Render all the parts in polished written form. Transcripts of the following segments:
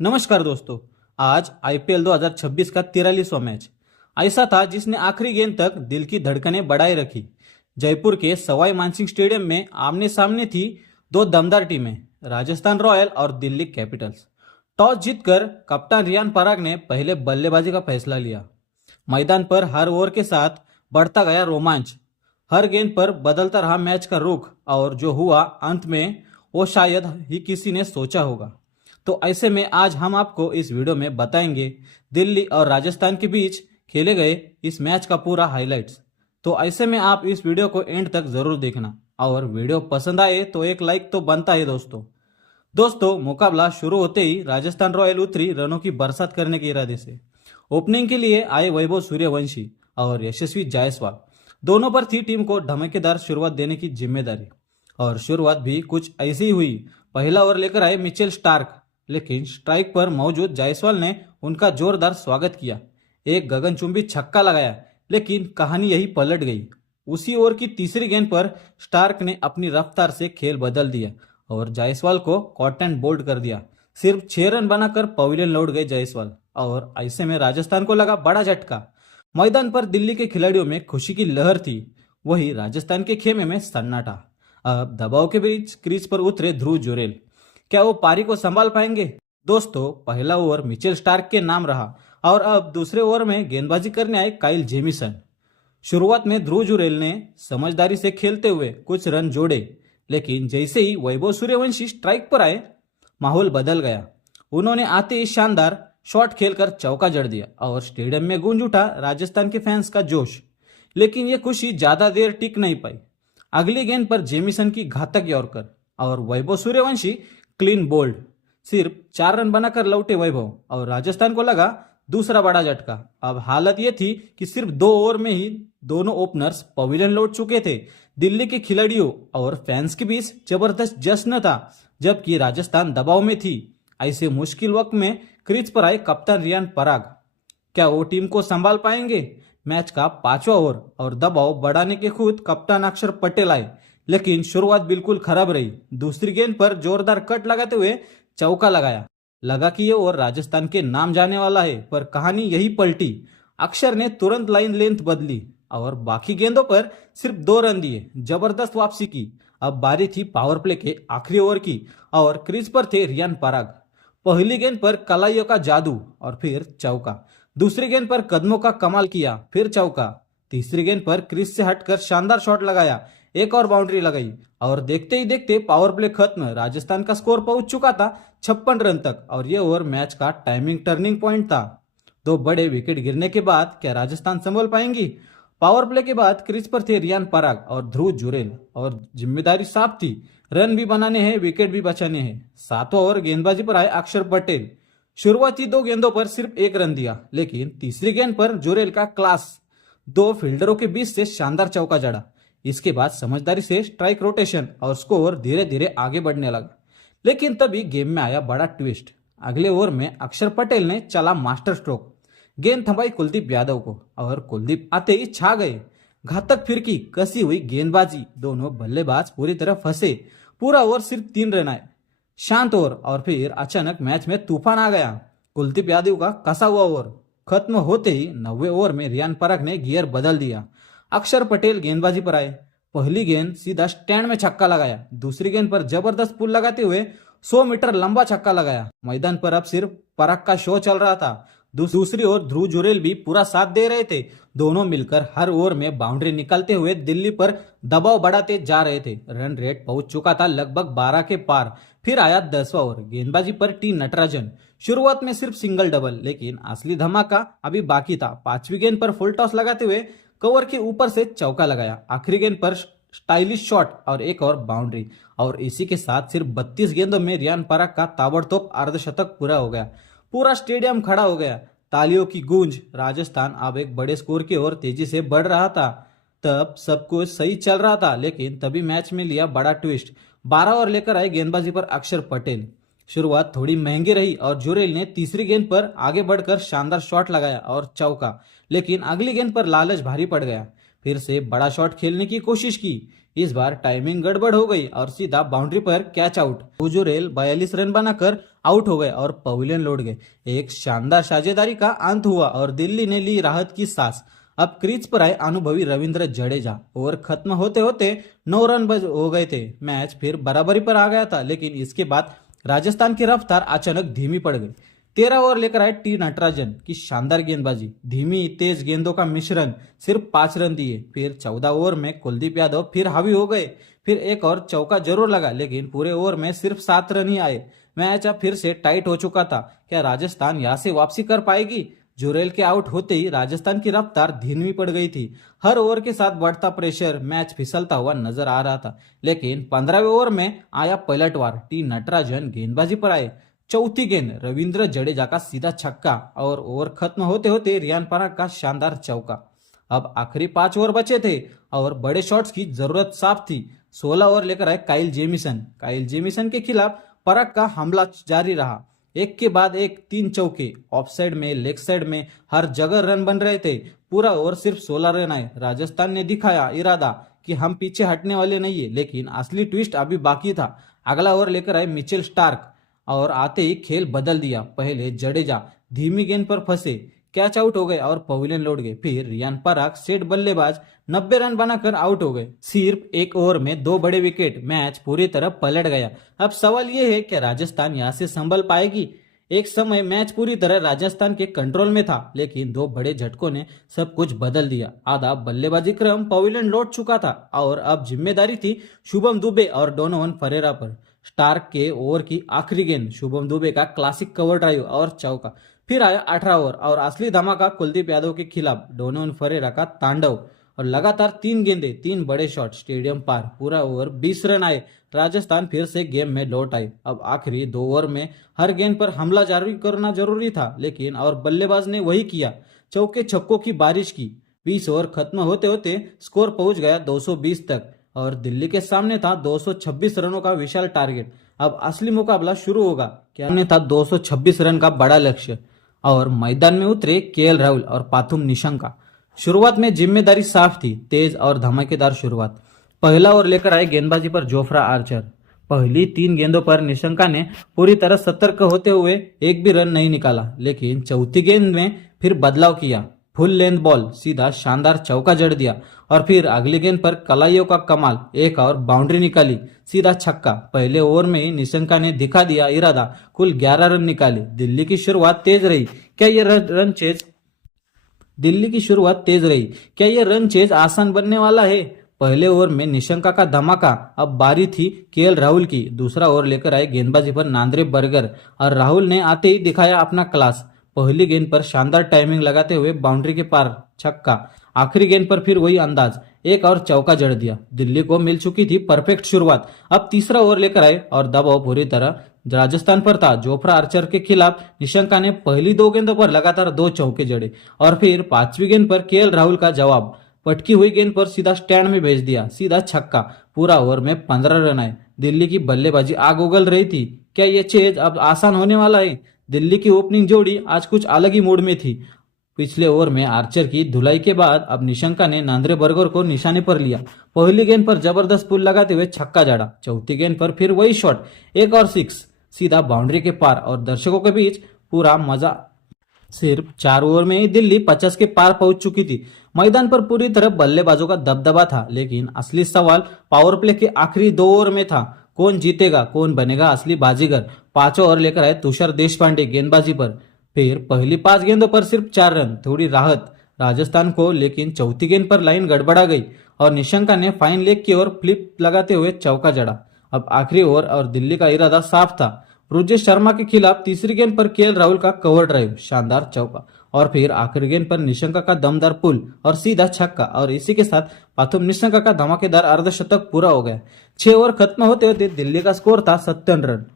नमस्कार दोस्तों। आज आईपीएल 2026 का 43वां मैच ऐसा था जिसने आखिरी गेंद तक दिल की धड़कनें बढ़ाए रखी। जयपुर के सवाई मानसिंह स्टेडियम में आमने सामने थी दो दमदार टीमें, राजस्थान रॉयल और दिल्ली कैपिटल्स। टॉस जीतकर कप्तान रियान पराग ने पहले बल्लेबाजी का फैसला लिया। मैदान पर हर ओवर के साथ बढ़ता गया रोमांच, हर गेंद पर बदलता रहा मैच का रुख, और जो हुआ अंत में वो शायद ही किसी ने सोचा होगा। तो ऐसे में आज हम आपको इस वीडियो में बताएंगे दिल्ली और राजस्थान के बीच खेले गए इस मैच का पूरा हाइलाइट्स। तो ऐसे में आप इस वीडियो को एंड तक जरूर देखना, और वीडियो पसंद आए तो एक लाइक तो बनता है दोस्तों मुकाबला शुरू होते ही राजस्थान रॉयल उतरी रनों की बरसात करने के इरादे से। ओपनिंग के लिए आए वैभव सूर्यवंशी और यशस्वी जायसवाल, दोनों पर थी टीम को धमाकेदार शुरुआत देने की जिम्मेदारी। और शुरुआत भी कुछ ऐसी ही हुई। पहला ओवर लेकर आए मिचेल स्टार्क, लेकिन स्ट्राइक पर मौजूद जायसवाल ने उनका जोरदार स्वागत किया। एक गगनचुंबी छक्का लगाया, लेकिन कहानी यही पलट गई। उसी ओवर की तीसरी गेंद पर स्टार्क ने अपनी रफ्तार से खेल बदल दिया और जायसवाल को कॉट एंड बोल्ड कर दिया। सिर्फ 6 रन बनाकर पवेलियन लौट गए जायसवाल, और ऐसे में राजस्थान को लगा बड़ा झटका। मैदान पर दिल्ली के खिलाड़ियों में खुशी की लहर थी, वही राजस्थान के खेमे में सन्नाटा। अब दबाव के बीच क्रीज पर उतरे ध्रुव जुरेल, क्या वो पारी को संभाल पाएंगे? दोस्तों, पहला ओवर मिचेल स्टार्क के नाम रहा, और अब दूसरे ओवर में गेंदबाजी करने आए काइल जेमिसन। शुरुआत में ध्रुव जुरेल ने समझदारी से खेलते हुए कुछ रन जोड़े, लेकिन जैसे ही वैभव सूर्यवंशी स्ट्राइक पर आए, माहौल बदल गया। उन्होंने आते ही शानदार शॉट खेलकर चौका जड़ दिया, और स्टेडियम में गूंज उठा राजस्थान के फैंस का जोश। लेकिन ये खुशी ज्यादा देर टिक नहीं पाई। अगली गेंद पर जेमिसन की घातक यॉर्कर और वैभव सूर्यवंशी क्लीन बोल्ड। सिर्फ 4 रन बनाकर लौटे वैभव, और राजस्थान को लगा दूसरा बड़ा झटका। अब हालत यह थी कि सिर्फ 2 ओवर में ही दोनों ओपनर्स पवेलियन लौट चुके थे। दिल्ली के खिलाड़ियों और फैंस के बीच जबरदस्त जश्न था, जबकि राजस्थान दबाव में थी। ऐसे मुश्किल वक्त में क्रीज पर आए कप्तान रियान पराग, क्या वो टीम को संभाल पाएंगे? मैच का 5वां ओवर और दबाव बढ़ाने के खुद कप्तान अक्षर पटेल आए, लेकिन शुरुआत बिल्कुल खराब रही। दूसरी गेंद पर जोरदार कट लगाते हुए चौका लगाया। लगा कि ये ओवर राजस्थान के नाम जाने वाला है, पर कहानी यही पलटी। अक्षर ने तुरंत लाइन लेंथ बदली और बाकी गेंदों पर सिर्फ 2 रन दिए। जबरदस्त वापसी की। अब बारी थी पावर प्ले के आखिरी ओवर की, और क्रीज पर थे रियान पराग। पहली गेंद पर कलाइयों का जादू और फिर चौका। दूसरी गेंद पर कदमों का कमाल किया, फिर चौका। तीसरी गेंद पर क्रीज से हटकर शानदार शॉट लगाया, एक और बाउंड्री लगाई, और देखते ही देखते पावर प्ले खत्म। राजस्थान का स्कोर पहुंच चुका था 56 रन तक, और यह ओवर मैच का टाइमिंग टर्निंग पॉइंट था। 2 बड़े विकेट गिरने के बाद क्या राजस्थान संभल पाएंगी? पावर प्ले के बाद क्रीज पर थे रियान पराग और ध्रुव जुरेल, और जिम्मेदारी साफ थी। रन भी बनाने हैं, विकेट भी बचाने हैं। 7वां ओवर गेंदबाजी पर आए अक्षर पटेल। शुरुआती 2 गेंदों पर सिर्फ 1 रन दिया, लेकिन तीसरी गेंद पर जुरेल का क्लास, 2 फील्डरों के बीच से शानदार चौका जड़ा। इसके बाद समझदारी से स्ट्राइक रोटेशन, और स्कोर धीरे धीरे आगे बढ़ने लगा। लेकिन तभी गेम में आया बड़ा ट्विस्ट। अगले ओवर में अक्षर पटेल ने चला मास्टर स्ट्रोक, गेंद थमाई कुलदीप यादव को, और कुलदीप आते ही छा गए। घातक फिरकी, कसी हुई गेंदबाजी, दोनों बल्लेबाज पूरी तरह फंसे। पूरा ओवर सिर्फ 3 रन आए। शांत ओवर, और फिर अचानक मैच में तूफान आ गया। कुलदीप यादव का कसा हुआ ओवर खत्म होते ही 90वें ओवर में रियान पराग ने गियर बदल दिया। अक्षर पटेल गेंदबाजी पर आए। पहली गेंद सीधा स्टैंड में छक्का लगाया। दूसरी गेंद पर जबरदस्त पुल लगाते हुए 100 मीटर लंबा छक्का लगाया। मैदान पर अब सिर्फ पराग का शो चल रहा था। दूसरी ओर ध्रुव जुरेल भी पूरा साथ दे रहे थे। दोनों मिलकर हर ओवर में बाउंड्री निकालते हुए दिल्ली पर दबाव बढ़ाते जा रहे थे। रन रेट पहुंच चुका था लगभग 12 के पार। फिर आया 10वां ओवर। गेंदबाजी पर टी नटराजन। शुरुआत में सिर्फ सिंगल डबल, लेकिन असली धमाका अभी बाकी था। 5वीं गेंद पर फुल टॉस लगाते हुए कवर के ऊपर से चौका लगाया। आखिरी गेंद पर स्टाइलिश शॉट और एक और बाउंड्री, और इसी के साथ सिर्फ 32 गेंदों में रियान पराग का ताबड़तोड़ अर्धशतक पूरा हो गया। पूरा स्टेडियम खड़ा हो गया, तालियों की गूंज। राजस्थान अब एक बड़े स्कोर की ओर तेजी से बढ़ रहा था। तब सब कुछ सही चल रहा था, लेकिन तभी मैच में लिया बड़ा ट्विस्ट। 12 ओवर लेकर आए गेंदबाजी पर अक्षर पटेल। शुरुआत थोड़ी महंगी रही, और जुरेल ने तीसरी गेंद पर आगे बढ़कर शानदार शॉट लगाया और चौका। लेकिन अगली गेंद पर लालच भारी पड़ गया। फिर से बड़ा शॉट खेलने की कोशिश की। इस बार टाइमिंग गड़बड़ हो गई और सीधा बाउंड्री पर कैच आउट। जुरेल 42 रन बनाकर आउट हो गए और पवेलियन लौट गए। एक शानदार साझेदारी का अंत हुआ और दिल्ली ने ली राहत की सांस। अब क्रीज पर आए अनुभवी रविंद्र जडेजा। ओवर खत्म होते होते 9 रन हो गए थे। मैच फिर बराबरी पर आ गया था, लेकिन इसके बाद राजस्थान की रफ्तार अचानक धीमी पड़ गई। 13 ओवर लेकर आए टी नटराजन की शानदार गेंदबाजी, धीमी तेज गेंदों का मिश्रण, सिर्फ 5 रन दिए। फिर 14 ओवर में कुलदीप यादव फिर हावी हो गए। फिर एक और चौका जरूर लगा, लेकिन पूरे ओवर में सिर्फ 7 रन ही आए। मैच अब फिर से टाइट हो चुका था। क्या राजस्थान यहां से वापसी कर पाएगी? जुरेल के आउट होते ही राजस्थान की रफ्तार धीमी पड़ गई थी। हर ओवर के साथ बढ़ता प्रेशर, मैच फिसलता हुआ नजर आ रहा था। लेकिन 15वें ओवर में आया पलटवार। टी नटराजन गेंदबाजी पर आए। चौथी गेंद रविंद्र जडेजा का सीधा छक्का और ओवर खत्म होते होते रियान पराग का शानदार चौका। अब आखिरी 5 ओवर बचे थे और बड़े शॉट्स की जरूरत साफ थी। 16 ओवर लेकर आए काइल जेमिसन के खिलाफ पराग का हमला जारी रहा। एक के बाद एक 3 चौके, ऑफ साइड में, लेग साइड में, हर जगह रन बन रहे थे। पूरा ओवर सिर्फ 16 रन आए। राजस्थान ने दिखाया इरादा कि हम पीछे हटने वाले नहीं है, लेकिन असली ट्विस्ट अभी बाकी था। अगला ओवर लेकर आए मिचेल स्टार्क और आते ही खेल बदल दिया। पहले जडेजा धीमी गेंद पर फंसे, कैच आउट हो गए और पवेलियन लौट गए। फिर रियान पराग सेट बल्लेबाज 90 रन बनाकर आउट हो गए। सिर्फ एक ओवर में 2 बड़े विकेट, मैच पूरी तरह पलट गया। अब सवाल यह है कि राजस्थान यहां से संभल पाएगी? एक समय मैच पूरी तरह राजस्थान के कंट्रोल में था, लेकिन 2 बड़े झटकों ने सब कुछ बदल दिया। आधा बल्लेबाजी क्रम पवेलियन लौट चुका था और अब जिम्मेदारी थी शुभम दुबे और डोनोवन फरेरा पर। स्टार्क के ओवर की आखिरी गेंद, शुभम दुबे का क्लासिक कवर ड्राइव और चौका। फिर आया 18 ओवर और असली धमाका कुलदीप यादव के खिलाफ डोनोवन फरेरा का तांडव और लगातार 3 गेंदें, 3 बड़े शॉट, स्टेडियम पार। पूरा ओवर 20 रन आए। राजस्थान फिर से गेम में लौट आई। अब आखिरी 2 ओवर में हर गेंद पर हमला जारी करना जरूरी था, लेकिन और बल्लेबाज ने वही किया। चौके छक्कों की बारिश की। 20 ओवर खत्म होते होते स्कोर पहुंच गया 220 तक और दिल्ली के सामने था 226 रनों का विशाल टारगेट। अब असली मुकाबला शुरू होगा। क्या सामने था 226 रन का बड़ा लक्ष्य और मैदान में उतरे केएल राहुल और पाथुम निशंका। शुरुआत में जिम्मेदारी साफ थी, तेज और धमाकेदार शुरुआत। पहला ओवर लेकर आए गेंदबाजी पर जोफ्रा आर्चर। पहली 3 गेंदों पर निशंका ने पूरी तरह सतर्क होते हुए एक भी रन नहीं निकाला, लेकिन चौथी गेंद में फिर बदलाव किया। फुल लेंथ बॉल, सीधा शानदार चौका जड़ दिया और फिर अगली गेंद पर कलाइयों का कमाल, एक और बाउंड्री निकाली, सीधा छक्का। पहले ओवर में ही निशंका ने दिखा दिया इरादा, कुल 11 रन निकाले। दिल्ली की शुरुआत तेज रही। क्या ये रन चेज आसान बनने वाला है? पहले ओवर में निशंका का धमाका। अब बारी थी केएल राहुल की। दूसरा ओवर लेकर आए गेंदबाजी पर नांद्रे बर्गर और राहुल ने आते ही दिखाया अपना क्लास। पहली गेंद पर शानदार टाइमिंग लगाते हुए बाउंड्री के पार छक्का। आखिरी गेंद पर फिर वही अंदाज, एक और चौका जड़ दिया। दिल्ली को मिल चुकी थी परफेक्ट शुरुआत। अब तीसरा ओवर लेकर आए और दबाव पूरी तरह राजस्थान पर था। जोफ्रा आर्चर के खिलाफ निशंका ने पहली 2 गेंदों पर लगातार 2 चौके जड़े और फिर 5वीं गेंद पर केएल राहुल का जवाब। पटकी हुई गेंद पर सीधा स्टैंड में भेज दिया, सीधा छक्का। पूरा ओवर में 15 रन आए। दिल्ली की बल्लेबाजी आग उगल रही थी। क्या ये चेज अब आसान होने वाला है? दिल्ली की ओपनिंग जोड़ी आज कुछ अलग ही मूड में थी। पिछले ओवर में आर्चर की धुलाई के बाद अब निशंका ने नांद्रे बर्गर को निशाने पर लिया। पहली गेंद पर जबरदस्त पुल लगाते हुए छक्का जड़ा। चौथी गेंद पर फिर वही शॉट, एक और 6, सीधा बाउंड्री के पार और दर्शकों के बीच पूरा मजा। सिर्फ 4 ओवर में ही दिल्ली 50 के पार पहुंच चुकी थी। मैदान पर पूरी तरह बल्लेबाजों का दबदबा था, लेकिन असली सवाल पावर प्ले के आखिरी 2 ओवर में था। कौन जीतेगा, कौन बनेगा असली बाजीगर? 5 ओवर लेकर आए तुषार देशपांडे गेंदबाजी पर। फिर पहली 5 गेंदों पर सिर्फ 4 रन, थोड़ी राहत राजस्थान को, लेकिन चौथी गेंद पर लाइन गड़बड़ा गई और निशंका ने फाइन लेग की ओर फ्लिप लगाते हुए चौका जड़ा। अब आखिरी ओवर और दिल्ली का इरादा साफ था। ब्रुजेश शर्मा के खिलाफ तीसरी गेंद पर केएल राहुल का कवर ड्राइव, शानदार चौका और फिर आखिरी गेंद पर निशंका का दमदार पुल और सीधा छक्का और इसी के साथ पाथुम निशंका का धमाकेदार अर्धशतक पूरा हो गया। 6 ओवर खत्म होते होते दिल्ली का स्कोर था 57 रन।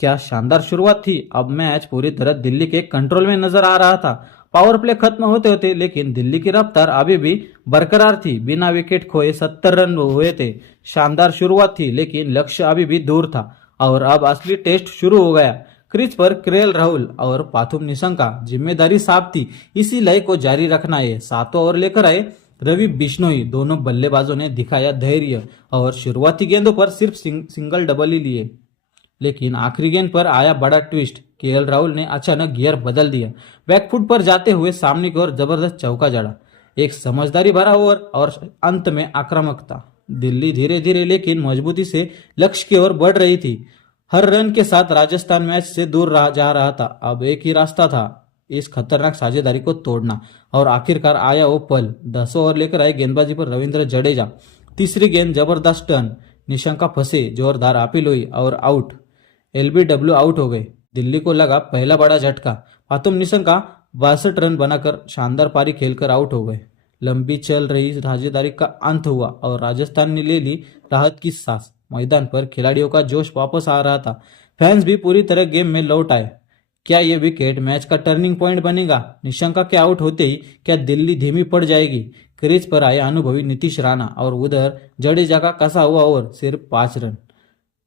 क्या शानदार शुरुआत थी। अब मैच पूरी तरह दिल्ली के कंट्रोल में नजर आ रहा था। पावर प्ले खत्म होते होते लेकिन दिल्ली की रफ्तार अभी भी बरकरार थी। बिना विकेट खोए 70 रन हुए थे। शानदार शुरुआत थी, लेकिन लक्ष्य अभी भी दूर था और अब असली टेस्ट शुरू हो गया। क्रीज पर केएल राहुल और पाथुम निशंका, जिम्मेदारी साफ थी, इसी लय को जारी रखना है। 7वां ओवर लेकर आए रवि बिश्नोई। दोनों बल्लेबाजों ने दिखाया धैर्य और शुरुआती गेंदों पर सिर्फ सिंगल डबल ही लिए। लेकिन आखिरी गेंद पर आया बड़ा ट्विस्ट। केएल राहुल ने अचानक गियर बदल दिया, बैकफुट पर जाते हुए सामने की ओर जबरदस्त चौका जड़ा। एक समझदारी भरा ओवर और अंत में आक्रामकता। दिल्ली धीरे धीरे लेकिन मजबूती से लक्ष्य की ओर बढ़ रही थी। हर रन के साथ राजस्थान मैच से दूर जा रहा था। अब एक ही रास्ता था, इस खतरनाक साझेदारी को तोड़ना। और आखिरकार आया वो पल। 10 ओवर लेकर आए गेंदबाजी पर रविंद्र जडेजा। तीसरी गेंद जबरदस्त टर्न, निशंका फंसे, जोरदार अपील हुई और आउट। एलबीडब्ल्यू आउट हो गए। दिल्ली को लगा पहला बड़ा झटका। पातुम निशंका 62 रन बनाकर शानदार पारी खेलकर आउट हो गए। लंबी चल रही साझेदारी का अंत हुआ और राजस्थान ने ले ली राहत की सांस। मैदान पर खिलाड़ियों का जोश वापस आ रहा था। फैंस भी पूरी तरह गेम में लौट आए। क्या ये विकेट मैच का टर्निंग पॉइंट बनेगा? निशंका के आउट होते ही क्या दिल्ली धीमी पड़ जाएगी? क्रीज पर आए अनुभवी नीतीश राणा और उधर जडेजा का कसा हुआ ओवर, सिर्फ 5 रन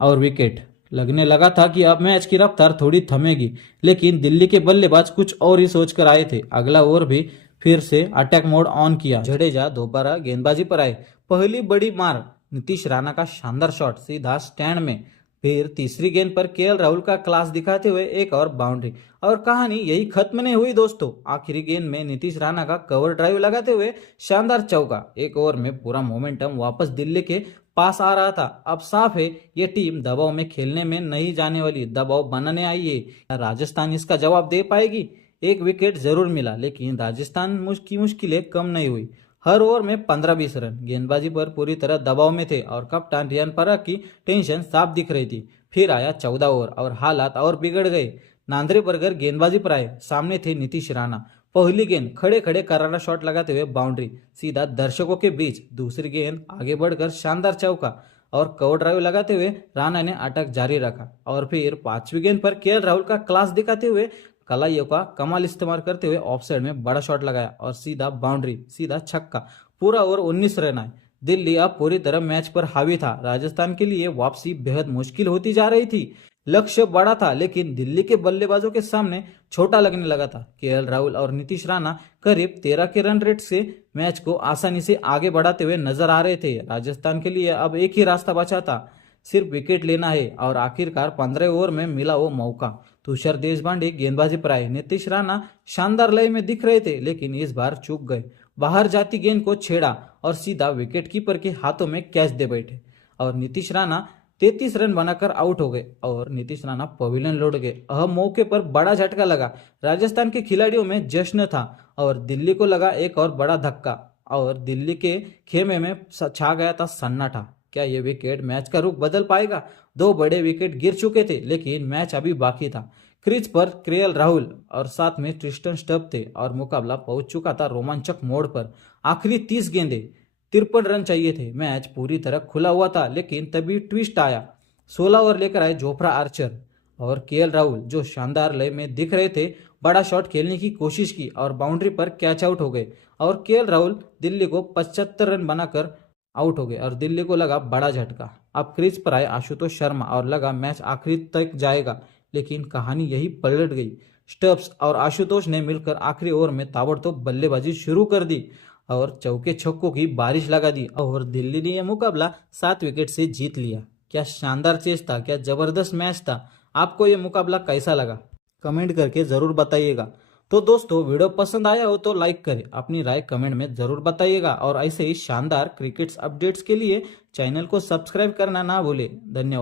और विकेट। लगने लगा था कि अब मैच की रफ्तार थोड़ी थमेगी, लेकिन दिल्ली के बल्लेबाज कुछ और ही सोचकर आए थे। अगला ओवर भी फिर से अटैक मोड ऑन किया। जडेजा दोबारा गेंदबाजी पर आए। पहली बड़ी मार, नीतीश राणा का शानदार शॉट सीधा स्टैंड में। फिर तीसरी गेंद पर केएल राहुल का क्लास दिखाते हुए एक और बाउंड्री। और कहानी यही खत्म नहीं हुई दोस्तों। आखिरी गेंद में नीतीश राणा का कवर ड्राइव लगाते हुए शानदार चौका। एक ओवर में पूरा मोमेंटम वापस दिल्ली के पास आ रहा था। अब साफ है ये टीम दबाव में खेलने में नहीं जाने वाली, दबाव बनाने आई है। राजस्थान इसका जवाब दे पाएगी? एक विकेट जरूर मिला, लेकिन राजस्थान की मुश्किलें कम नहीं हुई। हर ओवर में 15-20 रन। गेंदबाजी पर पूरी तरह दबाव में थे और कप्तान रियान पराग की टेंशन साफ दिख रही थी। फिर आया 14 ओवर और हालात और बिगड़ गए। नांद्रे बर्गर गेंदबाजी पर आए। सामने थे नीतीश राणा। पहली गेंद खड़े खड़े करारा शॉट लगाते हुए बाउंड्री, सीधा दर्शकों के बीच। दूसरी गेंद आगे बढ़कर शानदार चौका और कवर ड्राइव लगाते हुए राणा ने अटैक जारी रखा। और फिर पांचवी गेंद पर केएल राहुल का क्लास दिखाते हुए कलाइयों का कमाल इस्तेमाल करते हुए ऑफसाइड में बड़ा शॉट लगाया और सीधा बाउंड्री, सीधा छक्का। पूरा ओवर 19 रन आए। दिल्ली अब पूरी तरह मैच पर हावी था। राजस्थान के लिए वापसी बेहद मुश्किल होती जा रही थी। लक्ष्य बड़ा था, लेकिन दिल्ली के बल्लेबाजों के सामने छोटा लगने लगा था। केएल राहुल और नीतीश राणा करीब 13 के रन रेट से मैच को आसानी से आगे बढ़ाते हुए नजर आ रहे थे। राजस्थान के लिए अब एक ही रास्ता बचा था, सिर्फ विकेट लेना है। और आखिरकार 15 ओवर में मिला वो मौका। तुषार देशपांडे गेंदबाजी पर आए। नीतीश राणा शानदार लय में दिख रहे थे, लेकिन इस बार चूक गए। बाहर जाती गेंद को छेड़ा और सीधा विकेट कीपर के हाथों में कैच दे बैठे और नीतीश राणा 33 रन बनाकर आउट हो गए और नीतीश राणा पवेलियन लौट गए। अहम मौके पर बड़ा झटका लगा। राजस्थान के खिलाड़ियों में जश्न था और दिल्ली को लगा एक और बड़ा धक्का और दिल्ली के खेमे में छा गया था सन्नाटा। क्या ये विकेट मैच का रुख बदल पाएगा? 2 बड़े विकेट गिर चुके थे, लेकिन मैच अभी बाकी था। क्रीज पर केएल राहुल और साथ में ट्रिस्टन स्टब थे और मुकाबला पहुंच चुका था रोमांचक मोड़ पर। आखिरी 30 गेंदें, 53 रन चाहिए थे। मैच पूरी तरह खुला हुआ था, लेकिन तभी ट्विस्ट आया। 16 ओवर लेकर आए जोफ्रा आर्चर और केएल राहुल, जो शानदार लय में दिख रहे थे। बड़ा शॉट खेलने की कोशिश की और बाउंड्री पर कैच आउट हो गए और केएल राहुल दिल्ली को 75 रन बनाकर आउट हो गए और दिल्ली को लगा बड़ा झटका। अब क्रीज पर आए आशुतोष शर्मा और लगा मैच आखिरी तक जाएगा, लेकिन कहानी यही पलट गई। स्टब्स और आशुतोष ने मिलकर आखिरी ओवर में ताबड़तोड़ बल्लेबाजी शुरू कर दी और चौके छक्कों की बारिश लगा दी और दिल्ली ने यह मुकाबला 7 विकेट से जीत लिया। क्या शानदार चेस था, क्या जबरदस्त मैच था। आपको यह मुकाबला कैसा लगा? कमेंट करके जरूर बताइएगा। तो दोस्तों, वीडियो पसंद आया हो तो लाइक करें, अपनी राय कमेंट में जरूर बताइएगा और ऐसे ही शानदार क्रिकेट अपडेट्स के लिए चैनल को सब्सक्राइब करना ना भूलें। धन्यवाद।